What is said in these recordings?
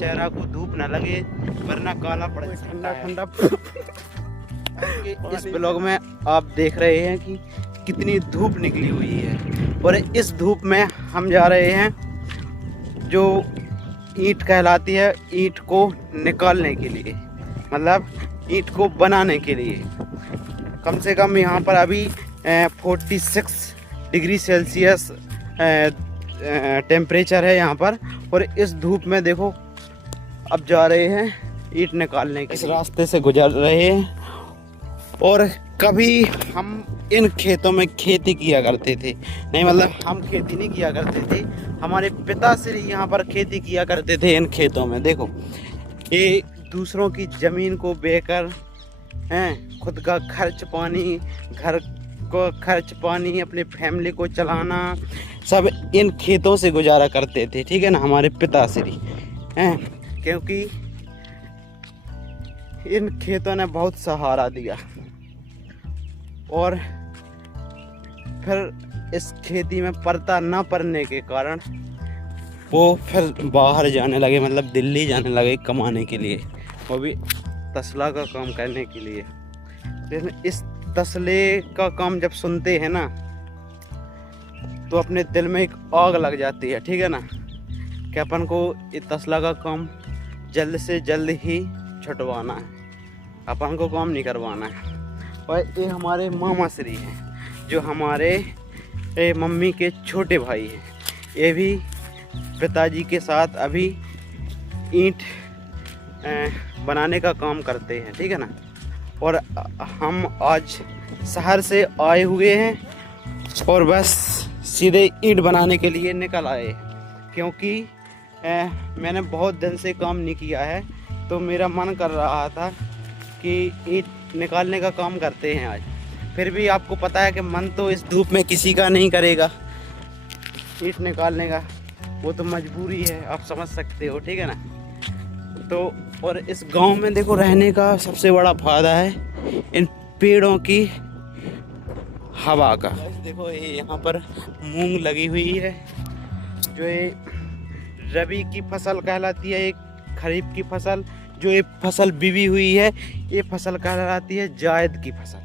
चेहरा को धूप ना लगे वरना काला पड़ ठंडा ठंडा। इस ब्लॉग में आप देख रहे हैं कि कितनी धूप निकली हुई है और इस धूप में हम जा रहे हैं जो ईंट कहलाती है, ईंट को निकालने के लिए, मतलब ईंट को बनाने के लिए। कम से कम यहाँ पर अभी 46 डिग्री सेल्सियस टेम्परेचर है यहाँ पर। और इस धूप में देखो अब जा रहे हैं ईंट निकालने के। इस रास्ते से गुजर रहे हैं और कभी हम इन खेतों में खेती किया करते थे, नहीं मतलब हम खेती नहीं किया करते थे, हमारे पिताश्री यहाँ पर खेती किया करते थे इन खेतों में। देखो ये दूसरों की ज़मीन को बेचकर हैं खुद का खर्च पानी, घर को खर्च पानी, अपनी फैमिली को चलाना सब इन खेतों से गुजारा करते थे, ठीक है ना, हमारे पिताश्री हैं, क्योंकि इन खेतों ने बहुत सहारा दिया। और फिर इस खेती में पड़ता न पड़ने के कारण वो फिर बाहर जाने लगे, मतलब दिल्ली जाने लगे कमाने के लिए, वो भी तसला का काम करने के लिए। लेकिन इस तसले का काम जब सुनते हैं ना तो अपने दिल में एक आग लग जाती है, ठीक है ना, कि अपन को इस तसला का काम जल्द से जल्द ही छुटवाना है, अपन को काम नहीं करवाना है। और ये हमारे मामा श्री हैं जो हमारे मम्मी के छोटे भाई हैं, ये भी पिताजी के साथ अभी ईंट बनाने का काम करते हैं, ठीक है ना। और हम आज शहर से आए हुए हैं और बस सीधे ईंट बनाने के लिए निकल आए हैं, क्योंकि मैंने बहुत दिन से काम नहीं किया है तो मेरा मन कर रहा था कि ईंट निकालने का काम करते हैं आज। फिर भी आपको पता है कि मन तो इस धूप में किसी का नहीं करेगा ईंट निकालने का, वो तो मजबूरी है, आप समझ सकते हो, ठीक है ना। तो और इस गांव में देखो रहने का सबसे बड़ा फायदा है इन पेड़ों की हवा का। देखो ये यहाँ पर मूंग लगी हुई है जो ये रबी की फसल कहलाती है, एक खरीफ की फसल। जो ये फसल बीवी हुई है ये फसल कहलाती है जायद की फसल,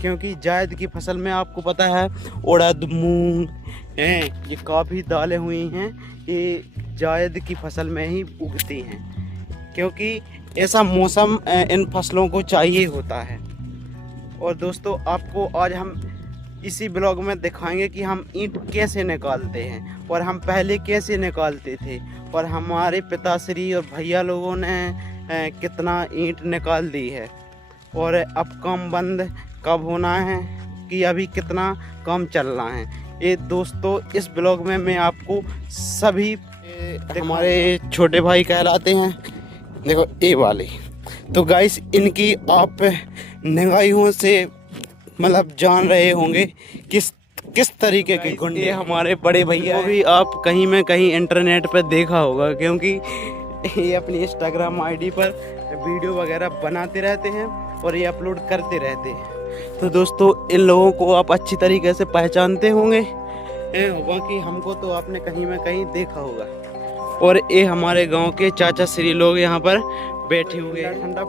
क्योंकि जायद की फसल में आपको पता है उड़द मूंग हैं, ये काफ़ी दालें हुई हैं, ये जायद की फसल में ही उगती हैं, क्योंकि ऐसा मौसम इन फसलों को चाहिए होता है। और दोस्तों आपको आज हम इसी ब्लॉग में दिखाएंगे कि हम ईंट कैसे निकालते हैं और हम पहले कैसे निकालते थे और हमारे पिताश्री और भैया लोगों ने कितना ईंट निकाल दी है और अब काम बंद कब होना है कि अभी कितना काम चलना है। ये दोस्तों इस ब्लॉग में मैं आपको सभी हमारे छोटे भाई कहलाते हैं, देखो ये वाले। तो गाइस इनकी आप निगाहों से मतलब जान रहे होंगे किस तरीके के गुंडे। ये हमारे बड़े भैया को भी आप कहीं में कहीं इंटरनेट पर देखा होगा, क्योंकि ये अपनी इंस्टाग्राम आईडी पर वीडियो वगैरह बनाते रहते हैं और ये अपलोड करते रहते हैं। तो दोस्तों इन लोगों को आप अच्छी तरीके से पहचानते होंगे, बाकी हमको तो आपने कहीं में कहीं देखा होगा। और ये हमारे गांव के चाचा श्री लोग यहाँ पर बैठे हुए हैं, ठंडा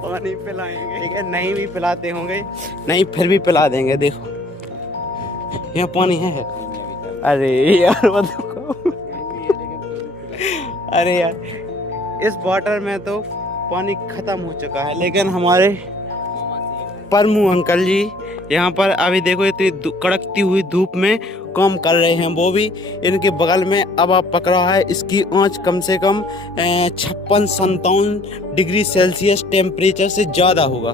पानी पिलाएंगे, ठीक है, नहीं भी पिलाते होंगे, नहीं फिर भी पिला देंगे। देखो यहाँ पानी है, अरे यार अरे यार इस वाटर में तो पानी ख़त्म हो चुका है, लेकिन हमारे परमू अंकल जी यहाँ पर अभी देखो इतनी कड़कती हुई धूप में काम कर रहे हैं। वो भी इनके बगल में अब आप पकड़ा है, इसकी आंच कम से कम 56-57 डिग्री सेल्सियस टेम्परेचर से ज़्यादा होगा।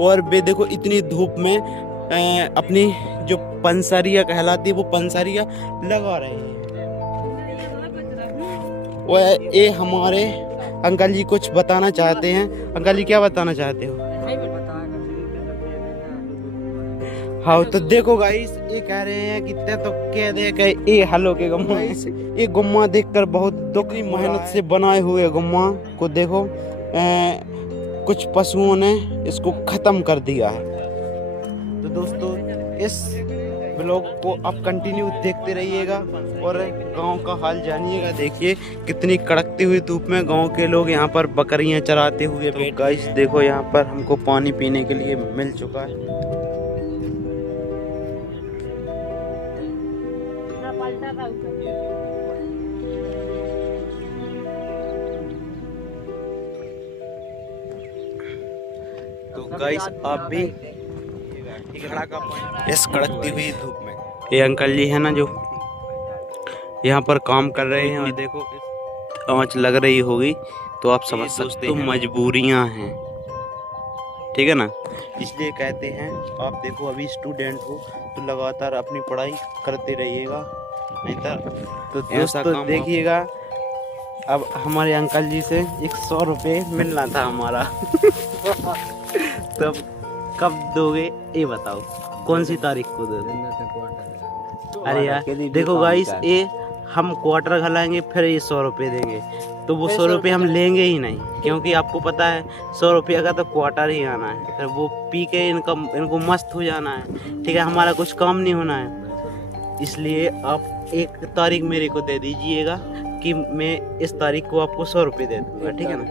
और वे देखो इतनी धूप में अपनी जो पंसरिया कहलाती है वो पंसरिया लगा रहे हैं। वो ये हमारे अंकल जी कुछ बताना चाहते हैं। अंकल जी क्या बताना चाहते हो? हाँ तो देखो गाइस ये कह रहे हैं कि ते तो कह दे के ये हलो के गुम्मा, ये गुम्मा देखकर बहुत दुख, मेहनत से बनाए हुए गुम्मा को देखो कुछ पशुओं ने इसको ख़त्म कर दिया है। तो दोस्तों इस ब्लॉग को आप कंटिन्यू देखते रहिएगा और गांव का हाल जानिएगा। देखिए कितनी कड़कती हुई धूप में गांव के लोग यहाँ पर बकरियां चराते हुए। तो गाइस देखो यहाँ पर हमको पानी पीने के लिए मिल चुका है। तो गाइस आप भी इस कड़कती हुई धूप में, ये अंकल जी है ना जो यहाँ पर काम कर रहे हैं, और देखो आँच लग रही होगी तो आप समझ सकते हैं मजबूरियाँ हैं, ठीक है ना। इसलिए कहते हैं आप देखो अभी स्टूडेंट हो तो लगातार अपनी पढ़ाई करते रहिएगा, नहीं तो दोस्तों देखिएगा अब हमारे अंकल जी से 100 रुपये मिलना था हमारा तो कब दोगे ये बताओ, कौन सी तारीख को दोगे? अरे यार देखो गाइस, ये हम क्वार्टर खिलाएंगे फिर ये 100 रुपये देंगे, तो वो 100 रुपये हम लेंगे ही नहीं, क्योंकि आपको पता है 100 रुपये का तो क्वार्टर ही आना है, फिर वो पी के इनको मस्त हो जाना है, ठीक है, हमारा कुछ काम नहीं होना है। इसलिए आप 1 तारीख मेरे को दे दीजिएगा कि मैं इस तारीख को आपको 100 रुपये दे दूँगा, ठीक है ना,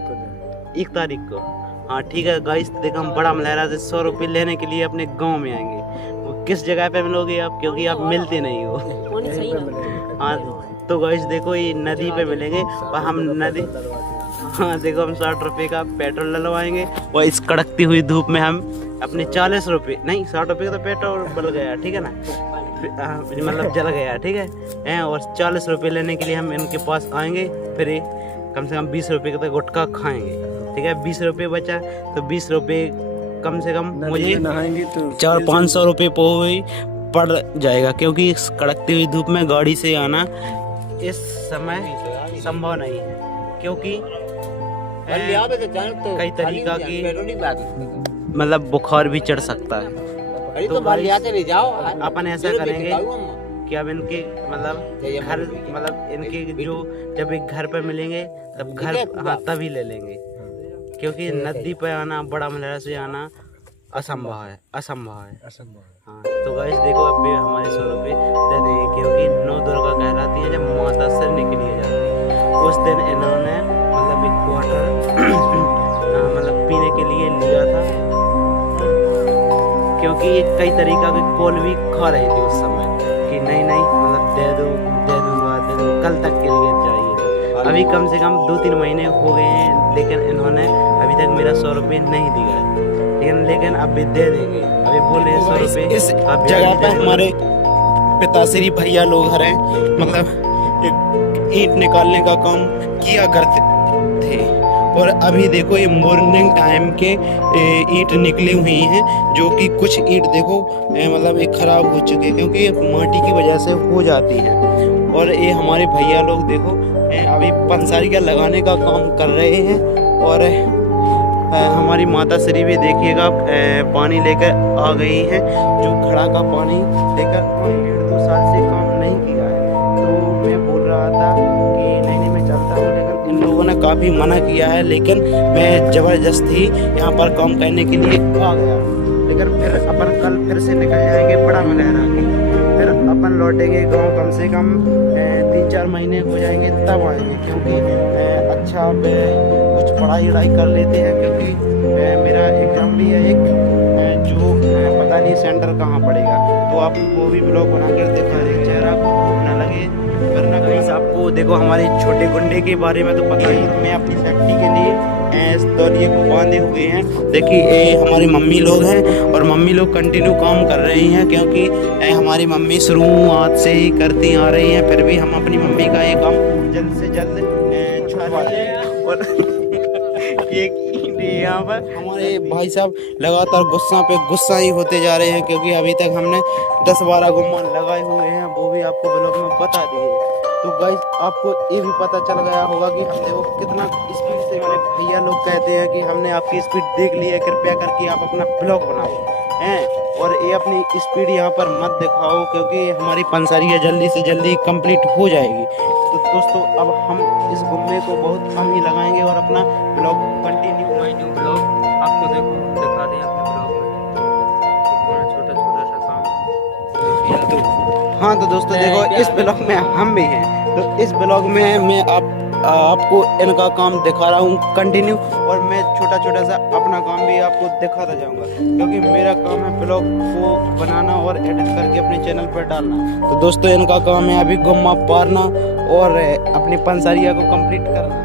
1 तारीख को। हाँ ठीक है गाइस, देखो हम बड़ा मलहरा से 100 रुपये लेने के लिए अपने गांव में आएंगे। वो किस जगह पे मिलोगे आप, क्योंकि आप मिलते नहीं हो। हाँ तो गाइस देखो ये नदी पे मिलेंगे और हम नदी, हाँ देखो हम 60 रुपये का पेट्रोल डलवाएंगे और इस कड़कती हुई धूप में हम अपने 40 रुपये नहीं 60 रुपये का तो पेट्रोल बल गया, ठीक है ना, मतलब जल गया, ठीक है, और 40 रुपये लेने के लिए हम इनके पास आएंगे, फिर कम से कम 20 रुपये का तो गुटखा खाएंगे, ठीक है। 20 रुपये बचा तो 20 रुपये कम से कम मुझे 400-500 रुपये पड़ जाएगा, क्योंकि इस कड़कती हुई धूप में गाड़ी से आना इस समय संभव नहीं है, क्योंकि कई तरीका की मतलब बुखार भी चढ़ सकता है। तो अपन ऐसा करेंगे कि अब इनके मतलब घर मतलब इनके जो जब एक घर पर मिलेंगे तब घर हाँ तभी ले लेंगे, क्योंकि नदी पे आना बड़ा मलहरा से आना असंभव है। हाँ तो गाइस देखो अब भी हमारे 100 रुपये दे देंगे, क्योंकि 9 दुर्गा कहलाती है जब माता सरने के लिए जाती है, उस दिन इन्होंने मतलब एक क्वार्टर मतलब पीने के लिए लिया था, क्योंकि ये कई तरीका के कॉल भी खा रही थी उस समय कि नहीं मतलब दे दो कल तक के लिए चाहिए। तो अभी कम से कम 2-3 महीने हो गए हैं, लेकिन इन्होंने अभी तक मेरा 100 रुपये नहीं दिया है, लेकिन अब भी दे देंगे। अभी बोले 100 रुपये। इस जगह पे हमारे पिताश्री भैया लोग हैं, मतलब ईंट निकालने का काम किया करते थे, और अभी देखो ये मॉर्निंग टाइम के ईंट निकली हुई हैं, जो कि कुछ ईंट देखो मतलब ये खराब हो चुके हैं, क्योंकि माटी की वजह से हो जाती हैं। और ये हमारे भैया लोग देखो अभी पंसारिया लगाने का काम कर रहे हैं, और हमारी माता श्री भी देखिएगा पानी लेकर आ गई हैं, जो घड़ा का पानी लेकर 1.5-2 साल से काम नहीं किया है। तो मैं बोल रहा था कि नहीं मैं चलता हूँ, लेकिन इन लोगों ने काफ़ी मना किया है, लेकिन मैं ज़बरदस्ती यहाँ पर काम करने के लिए आ गया। लेकिन फिर अपन कल फिर से निकल जाएंगे बड़ा मलहरा के, फिर अपन लौटेंगे गाँव, कम से कम 3-4 महीने हो जाएंगे तब आएंगे, क्योंकि अच्छा कुछ पढ़ाई कर लेते हैं, क्योंकि मेरा एग्जाम भी है एक जो पता नहीं सेंटर कहाँ पड़ेगा, तो आप वो भी ब्लॉग बना कर दिखा दें, चेहरा को ना लगे, वरना कहीं आपको देखो हमारे छोटे गुंडे के बारे में तो पता ही, मैं अपनी सेफ्टी के लिए इस तौलिए को बांधे हुए हैं। देखिए ये हमारी मम्मी लोग हैं, और मम्मी लोग कंटिन्यू काम कर रही हैं, क्योंकि हमारी मम्मी शुरुआत से ही करती आ रही हैं, फिर भी हम अपनी मम्मी का ये काम जल्द से जल्द छुड़वा दें। और यहाँ पर हमारे भाई साहब लगातार गुस्सा ही होते जा रहे हैं, क्योंकि अभी तक हमने 10-12 गुम्मान लगाए हुए हैं, वो भी आपको ब्लॉग में बता दिए। तो गाइस आपको ये भी पता चल गया होगा कि हम देखो कितना स्पीड से, मेरे भैया लोग कहते हैं कि हमने आपकी स्पीड देख ली है, कृपया करके आप अपना ब्लॉग बनाओ हैं, और ये अपनी स्पीड यहाँ पर मत दिखाओ, क्योंकि हमारी पंसारिया जल्दी से जल्दी कंप्लीट हो जाएगी। तो दोस्तों अब हम इस गुम्मे को बहुत कम ही लगाएंगे और अपना ब्लॉग कंटिन्यू ब्लॉग आपको देखो दिखा दें अपने ब्लॉग में, छोटा सा काम। तो हाँ तो दोस्तों देखो इस ब्लॉग में हम भी हैं, तो इस ब्लॉग में मैं आपको इनका काम दिखा रहा हूँ कंटिन्यू, और मैं छोटा छोटा सा अपना काम भी आपको दिखाता जाऊँगा, क्योंकि मेरा काम है ब्लॉग को बनाना और एडिट करके अपने चैनल पर डालना। तो दोस्तों इनका काम है अभी घुमा पारना और अपनी पंसारिया को कंप्लीट करना।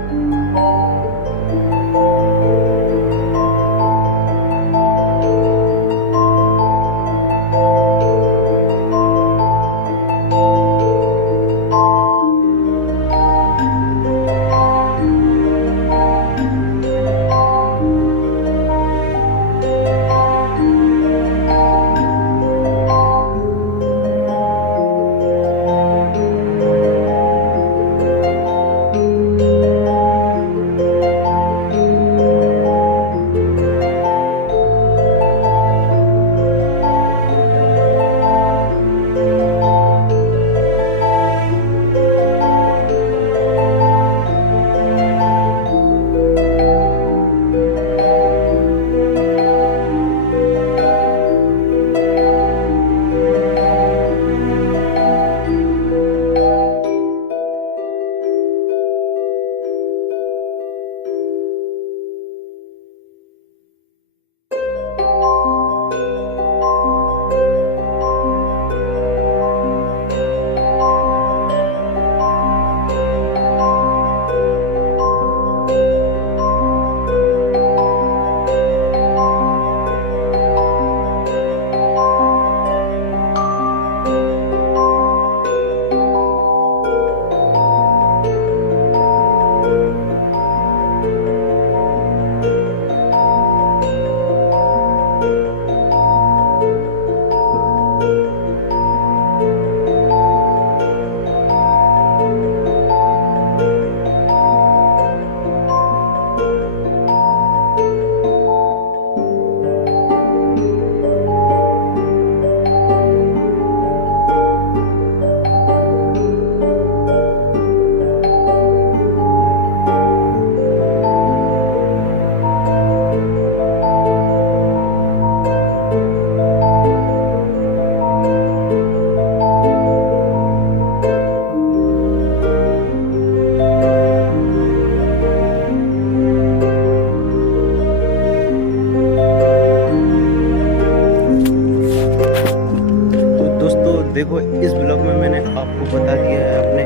देखो इस ब्लॉग में मैंने आपको बता दिया है अपने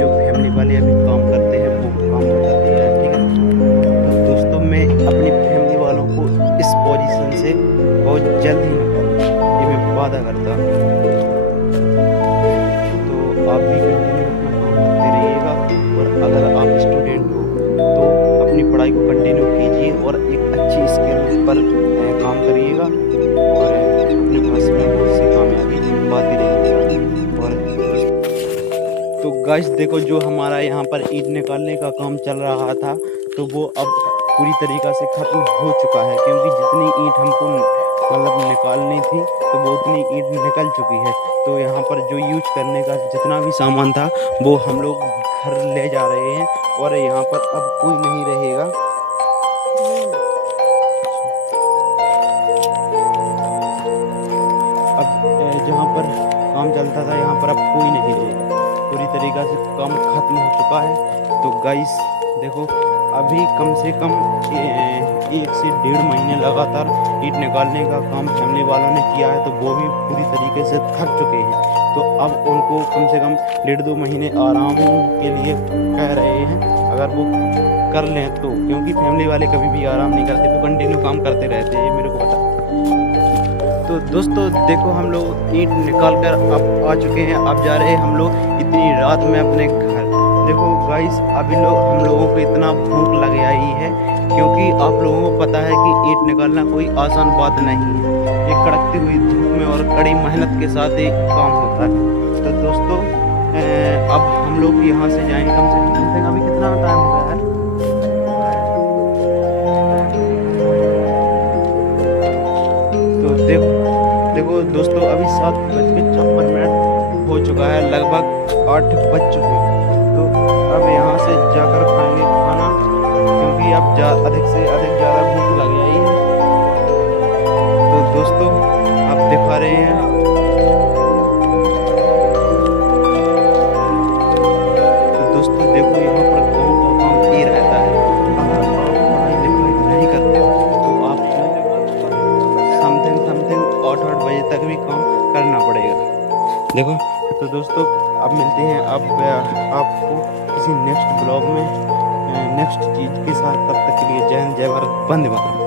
जो फैमिली वाले अभी काम करते हैं वो काम बता दिया है, ठीक है। तो दोस्तों मैं अपनी फैमिली वालों को इस पोजीशन से बहुत जल्द ही निकालूंगा, ये मैं वादा करता हूँ। तो आप भी कंटिन्यू अपना काम करते रहिएगा, और अगर आप स्टूडेंट हो तो अपनी पढ़ाई को कंटिन्यू कीजिए और एक अच्छी स्किल पर काम करिएगा, और अपने पास में बहुत सी कामयाबी बातें रहेगी। और तो गाइस देखो जो हमारा यहाँ पर ईंट निकालने का काम चल रहा था, तो वो अब पूरी तरीक़ा से ख़त्म हो चुका है, क्योंकि जितनी ईंट हमको मतलब निकालनी थी तो वो उतनी ईंट निकल चुकी है। तो यहाँ पर जो यूज करने का जितना भी सामान था वो हम लोग घर ले जा रहे हैं, और यहाँ पर अब कोई नहीं रहेगा। अब जहाँ पर काम चलता था यहाँ पर अब कोई नहीं रहेगा, पूरी तरीक़ा से काम ख़त्म हो चुका है। तो गाइस देखो अभी कम से कम 1 से 1.5 महीने लगातार ईंट निकालने का काम फैमिली वालों ने किया है, तो वो भी पूरी तरीके से थक चुके हैं। तो अब उनको कम से कम 1.5-2 महीने आराम के लिए कह रहे हैं, अगर वो कर लें तो, क्योंकि फैमिली वाले कभी भी आराम नहीं करते, वो कंटिन्यू काम करते रहते हैं, ये मेरे को पता। तो दोस्तों देखो हम लोग ईंट निकाल कर अब आ चुके हैं, अब जा रहे हैं हम लोग इतनी रात में अपने घर। देखो गाइस अभी हम लोगों को इतना भूख लग आई है, क्योंकि आप लोगों को पता है कि ईंट निकालना कोई आसान बात नहीं है, एक कड़कती हुई धूप में और कड़ी मेहनत के साथ एक काम होता है। तो दोस्तों अब हम लोग यहाँ से जाएंगे कम से कम, अभी कितना टाइम हो गया है, तो देखो दोस्तों अभी 7:56 हो चुका है, लगभग 8 बज चुके हैं। तो अब यहाँ से जाकर खाएंगे खाना, क्योंकि अब अधिक से अधिक ज़्यादा भूख लग गई है। तो दोस्तों आप दिखा रहे हैं दोस्तों देखो यहाँ पर गाँव का काम ये रहता है, अगर आप पढ़ाई लिखाई नहीं करते हो तो आपको समथिंग समथिंग 8-8 बजे तक भी काम करना पड़ेगा। देखो तो दोस्तों अब मिलते हैं अब आपको किसी नेक्स्ट ब्लॉग में नेक्स्ट चीज़ के साथ। तब तक के लिए जय हिंद, जय भारत, वंदे मातरम।